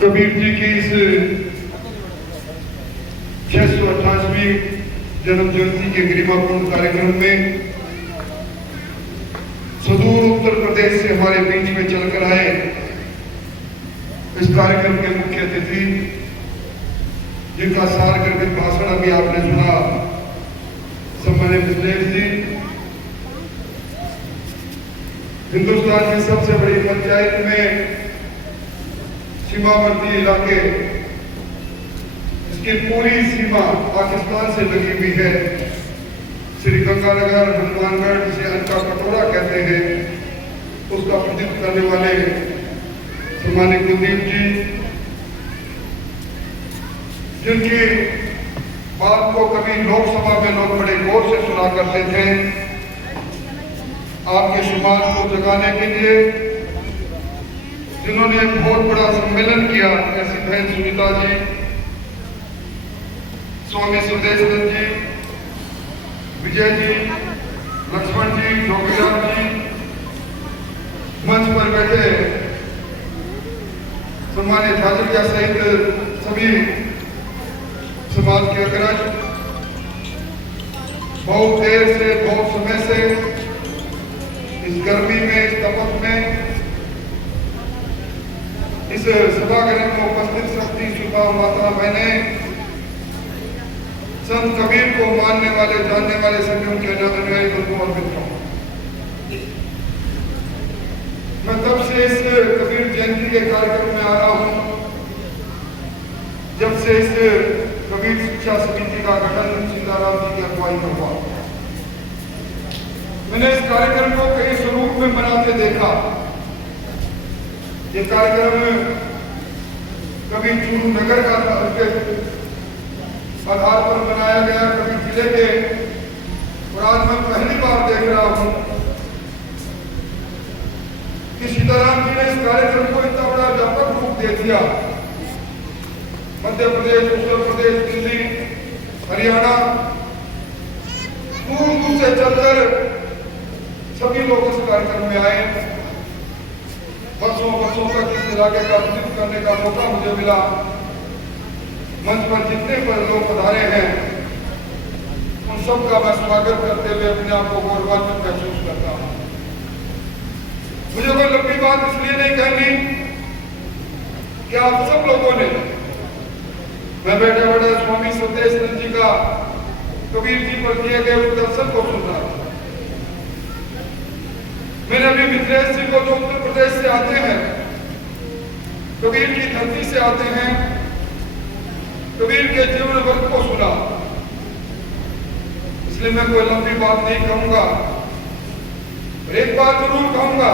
कबीर जी की इस 628वीं जन्म जयंती के गरिमापूर्ण कार्यक्रम में सुदूर उत्तर प्रदेश से हमारे बीच में चलकर आए इस कार्यक्रम के मुख्य अतिथि जिनका सार करके भाषण अभी आपने सुना, सम्मानित मिश्रेश जी, हिंदुस्तान की सबसे बड़ी पंचायत में सीमावर्ती इलाके, इसकी पूरी सीमा पाकिस्तान से लगी हुई है। श्री गंगानगर, हनुमानगढ़, जिसे अंका कटोरा कहते हैं, उसका प्रतिनिधित्व करने वाले सम्मानित कुलदीप जी, जिनकी बात को कभी लोकसभा में लोग बड़े गौर से सुना करते थे, आपके समाज को जगाने के लिए जिन्होंने बहुत बड़ा सम्मेलन किया, ऐसी बहन सुनीता जी, स्वामी सुदेशानंद जी, विजय जी, लक्ष्मण जी, जोगीराम जी, मंच पर बैठे सम्मानित हाजिरिया सहित सभी समाज के अग्रज, बहुत देर से, बहुत समय से इस गर्मी में, इस तपत में इस सभागृह में उपस्थित शक्ति सुबह माता बहने, संत कबीर को मानने वाले, जानने वाले सभी उनके अनुयायी बंधुओं और मित्रों, मैं तब से इस कबीर जयंती के कार्यक्रम में आ रहा हूं जब से इस कबीर शिक्षा समिति का गठन सीताराम जी की अगुवाई में हुआ। मैंने इस कार्यक्रम को कई स्वरूप में मनाते देखा। ये कार्यक्रम कभी चूरू नगर का आधार पर बनाया गया, कभी जिले के, और आज मैं पहली बार देख रहा हूं कि सीताराम जी ने इस कार्यक्रम को इतना बड़ा व्यापक रूप दे दिया। मध्य प्रदेश, उत्तर प्रदेश, दिल्ली, हरियाणा, दूर दूर से चलकर सभी लोग इस कार्यक्रम में आए। वर्षों वर्षों तक इस इलाके का प्रतिनिधित्व करने का मौका मुझे मिला। मंच पर जितने पर लोग पधारे हैं, उन सबका मैं स्वागत करते हुए अपने आप को गौरवान्वित महसूस करता हूँ। मुझे कोई लंबी बात इसलिए नहीं कहनी कि आप सब लोगों ने, मैं बैठे बैठे स्वामी सुदेशानंद जी का कबीर जी पर किए गए उस दर्शन को सुन रहा था। मैंने अभी मिश्रेश जी को, जो उत्तर प्रदेश से आते हैं, कबीर की धरती से आते हैं, कबीर के जीवन वर्ग को सुना, इसलिए मैं कोई लंबी बात नहीं कहूंगा। एक बात जरूर कहूंगा,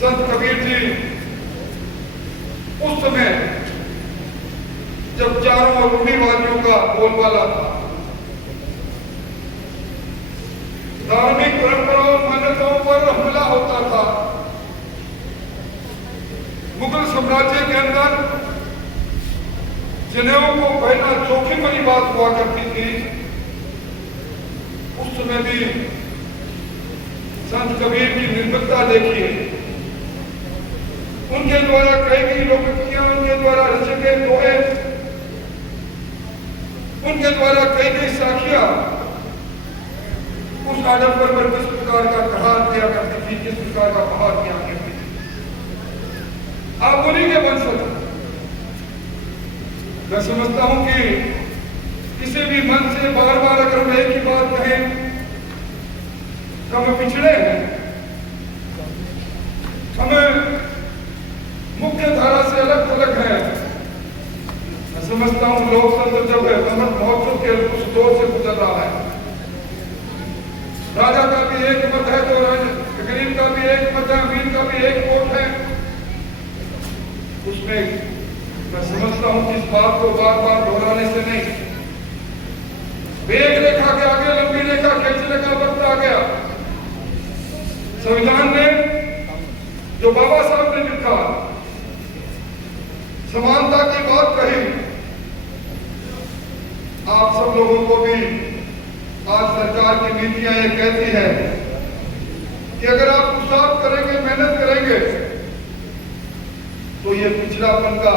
संत कबीर जी उस समय जब चारों रूढ़िवादियों का बोलबाला था, धार्मिक परंपराओं, मान्यताओं पर हमला होता था, मुगल साम्राज्य के अंदर जनेऊ को पहला जोखिम वाली बात हुआ करती थी, उस समय भी संत कबीर की निर्भीकता देखिए। उनके द्वारा कई गई लोकोक्तियां, उनके द्वारा रचे गए दोहे, उनके द्वारा कई गई साखियां उस आडम्बर पर किस प्रकार का प्रहार किया करती थी, किस प्रकार का प्रहार किया करती थी। आप उन्हीं के वंशज। मैं समझता हूं कि किसी भी मन से बार बार अगर मैं एक ही बात कहें तो हम पिछड़े हैं, हमें मुख्य धारा से अलग थलग है। मैं समझता हूं लोकतंत्र जब है, अमृत महोत्सव के उस दौर से गुजर रहा है। राजा का भी एक मत है, तो गरीब का भी एक मत है, अमीर का भी एक वोट है। उसमें मैं समझता हूं कि इस बात को बार बार दोहराने से नहीं, एक रेखा के आगे लंबी रेखा खींचने का वक्त आ गया। संविधान में जो बाबा साहब ने लिखा, समानता की बात कही, आप सब लोगों को भी आज सरकार की नीतियां ये कहती है कि अगर आप पुरुषार्थ करेंगे, मेहनत करेंगे, तो ये चिड़चिड़ापन का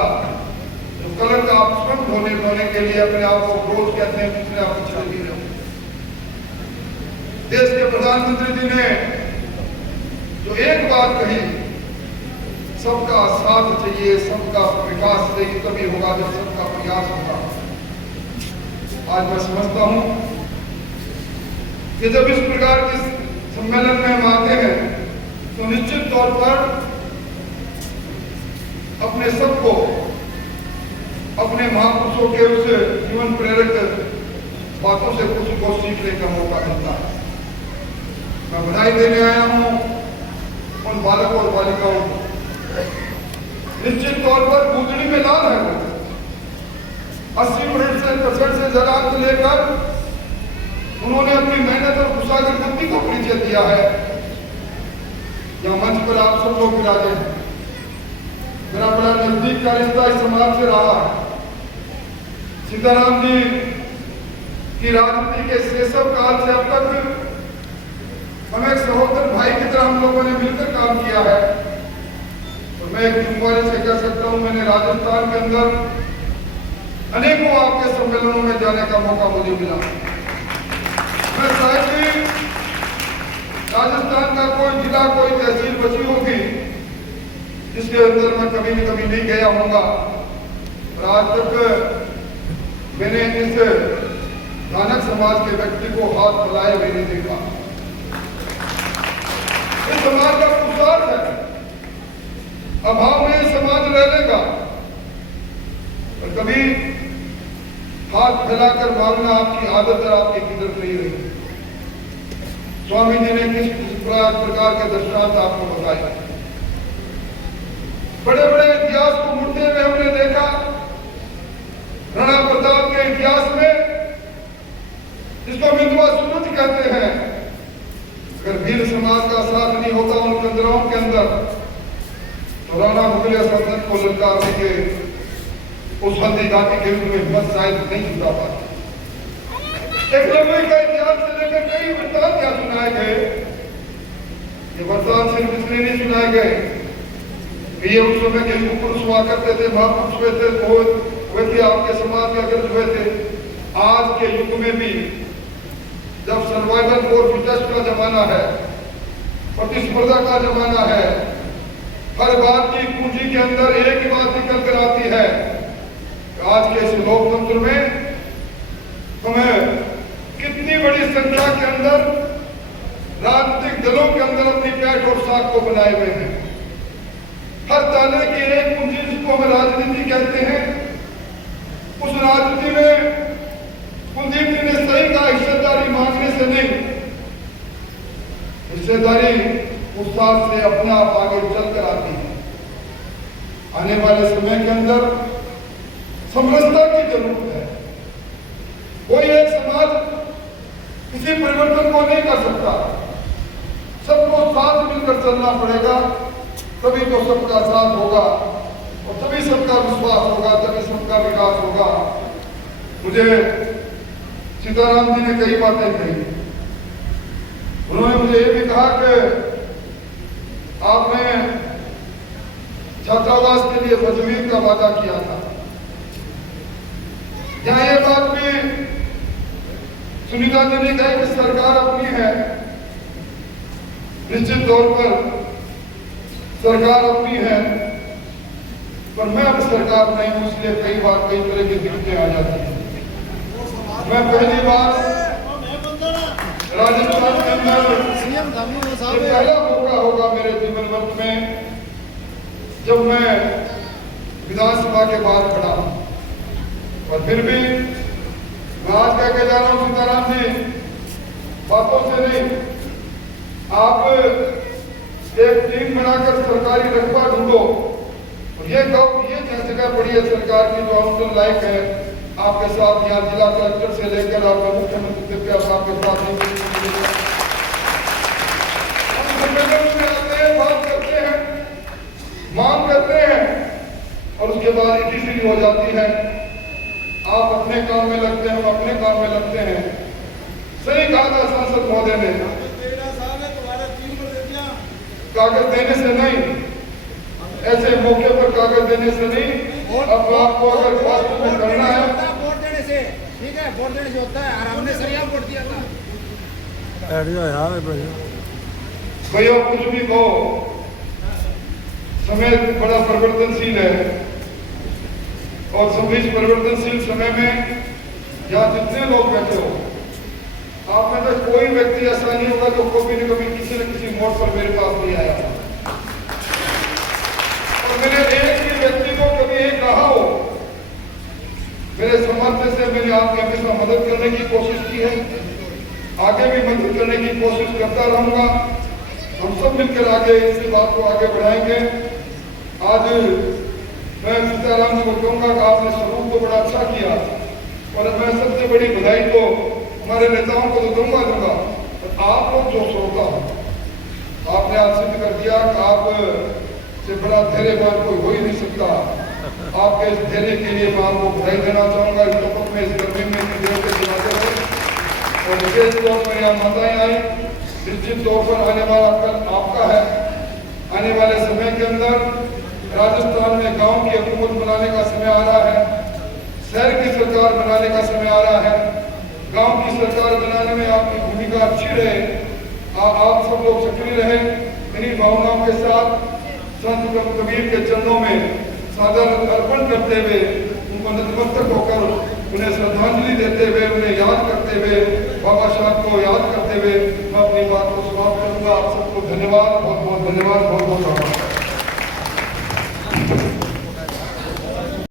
जो कलर का आप स्वयं धोने के लिए अपने आप को क्रोध कहते हैं, दूसरे आप छोड़ दी रहे। देश के प्रधानमंत्री जी ने जो एक बात कही, सबका साथ चाहिए, सबका विकास चाहिए, तभी होगा जब सबका प्रयास होगा। आज मैं समझता हूं कि जब इस प्रकार के सम्मेलन में हम आते हैं तो निश्चित तौर पर अपने सबको अपने महापुरुषों के उस जीवन प्रेरक बातों से कुछ को सीखने का मौका मिलता है। मैं बधाई देने आया हूं उन बालकों और बालिकाओं को। निश्चित तौर पर गुजरी में लाल है, 80% से ज्यादा अंक लेकर उन्होंने अपनी मेहनत और कुशाग्र बुद्धि को परिचय दिया है। यहाँ मंच पर आप सब लोग विराजे हैं। मेरा बड़ा नजदीक का रिश्ता इस समाज से रहा है। सीताराम जी की राजनीति के शैशव काल से अब तक हम एक सहोदर भाई की तरह हम लोगों ने मिलकर काम किया है। तो मैं एक जिम्मेदारी से कह सकता हूं, मैंने राजस्थान के अंदर अनेकों आपके सम्मेलनों में जाने का मौका मुझे मिला। मैं शायद ही राजस्थान का कोई जिला, कोई तहसील बची होगी जिसके अंदर मैं कभी न कभी नहीं गया होऊंगा। और आज तक मैंने इस धानक समाज के व्यक्ति को हाथ मिलाए हुए नहीं देखा। इस समाज का पुरुषार्थ है, अभाव में समाज रह लेगा। और कभी हाथ फैलाकर मांगना आपकी आदत और आपकी किदरत नहीं रही। स्वामी जी ने किस प्रकार के दृष्टांत आपको बताए। बड़े बड़े इतिहास को मुड़ते हुए हमने देखा। राणा प्रताप के इतिहास में, जिसको मिंदवा सूरज कहते हैं, अगर भील समाज का साथ नहीं होता उन कंदराओं के अंदर तो राणा मुगलिया सल्तनत को ललकारने के उस हल्दी घाटी के युद्ध में हिम्मत शायद नहीं जुटा पाती। एक लंबे का इतिहास से लेकर कई वृत्तांत क्या सुनाए गए। ये वृत्तांत सिर्फ इसलिए नहीं सुनाए गए कि ये उस समय के युग पुरुष हुआ करते थे, महापुरुष हुए थे, आपके समाज के अग्रज हुए थे। आज के युग में भी जब सर्वाइवल फॉर फिटेस्ट का जमाना है, प्रतिस्पर्धा का जमाना है, हर बात की पूंजी के अंदर एक ही बात निकल कर आती है। आज के इस लोकतंत्र में हमें कितनी बड़ी संख्या के अंदर राजनीतिक दलों के अंदर अपनी पैठ और साख को बनाए हुए हैं। हर ताले की एक पूंजी जिसको हम राजनीति कहते हैं, उस राजनीति में कुलदीप जी ने सही कहा, हिस्सेदारी मांगने से नहीं, हिस्सेदारी उत्साह से अपने आप आगे चलकर आती है। आने वाले समय के अंदर समरसता की जरूरत है। कोई एक समाज किसी परिवर्तन को नहीं कर सकता, सबको साथ मिलकर चलना पड़ेगा, तभी तो सबका साथ होगा और तभी सबका विश्वास होगा, तभी सबका विकास होगा। मुझे सीताराम जी ने कई बातें कही। उन्होंने मुझे ये भी कहा कि आपने छात्रावास के लिए जमीन का वादा किया था। यहाँ ये बात भी सुनीता जी ने कहा कि सरकार अपनी है, निश्चित तौर पर सरकार अपनी है, पर मैं अब सरकार नहीं हूं, इसलिए कई बार कई तरह की दिक्कतें आ जाती हैं। मैं पहली बार राजस्थान के अंदर पहला मौका होगा मेरे जीवन वर्ष में जब मैं विधानसभा के बाहर खड़ा हूं। और फिर भी मैं आज कह के जा रहा हूं, सीताराम जी, बातों से नहीं, आप एक टीम बनाकर सरकारी रकबा ढूंढो और ये जगह पड़ी है सरकार की जो आउटल लायक है, आपके साथ यहाँ जिला कलेक्टर से लेकर आपके मुख्यमंत्री तक आपके साथ बात करते हैं, मांग करते हैं और उसके बाद इतनी हो जाती है। आप अपने काम में लगते हैं, हम अपने काम में लगते हैं। सही कहा था सांसद महोदय ने, कागज देने से नहीं, ऐसे मौके पर कागज ताकत देने से नहीं, अब आपको अगर फास्ट में करना है वोट देने से, ठीक है, वोट देने से होता है। और हमने सरिया वोट दिया था। भाई आप कुछ भी कहो, समय बड़ा परिवर्तनशील है और इस परिवर्तनशील समय में यहाँ जितने लोग बैठे हो, आप में से कोई व्यक्ति ऐसा नहीं होगा जो कभी न कभी किसी न किसी मोड़ पर मेरे पास नहीं आया और मैंने एक भी व्यक्ति को कभी ये कहा हो, मेरे सामर्थ्य से मैंने आपकी हमेशा मदद करने की कोशिश की है, आगे भी मदद करने की कोशिश करता रहूंगा। हम सब मिलकर आगे इस बात को आगे बढ़ाएंगे। आज मैं सीताराम जी को कहूंगा कि आपने स्वरूप तो बड़ा अच्छा किया और मैं सबसे बड़ी बधाई तो हमारे नेताओं को तो दूंगा, और आप लोग जो श्रोता हो, आपने आज सिद्ध कर दिया कि आप से बड़ा धैर्यवान कोई हो ही नहीं सकता। आपके इस धैर्य के लिए मैं आपको बधाई देना चाहूंगा। इस वक्त में, इस गर्मी में देर के दिलाते हुए और विशेष तौर पर यहाँ माताएं आई, निश्चित तौर पर आने वाला कल आपका है। आने वाले समय के अंदर राजस्थान में गांव की हुकूमत बनाने का समय आ रहा है, शहर की सरकार बनाने का समय आ रहा है। गांव की सरकार बनाने में आपकी भूमिका अच्छी रहे, आप सब लोग सक्रिय रहे। इन्हीं भावनाओं के साथ संत कबीर के चरणों में सादर अर्पण करते हुए, उनको नतमस्तक होकर उन्हें श्रद्धांजलि देते हुए, उन्हें याद करते हुए, बाबा साहब को याद करते हुए मैं अपनी बात को समाप्त करूंगा। आप सबको धन्यवाद, बहुत बहुत धन्यवाद, बहुत बहुत आभार।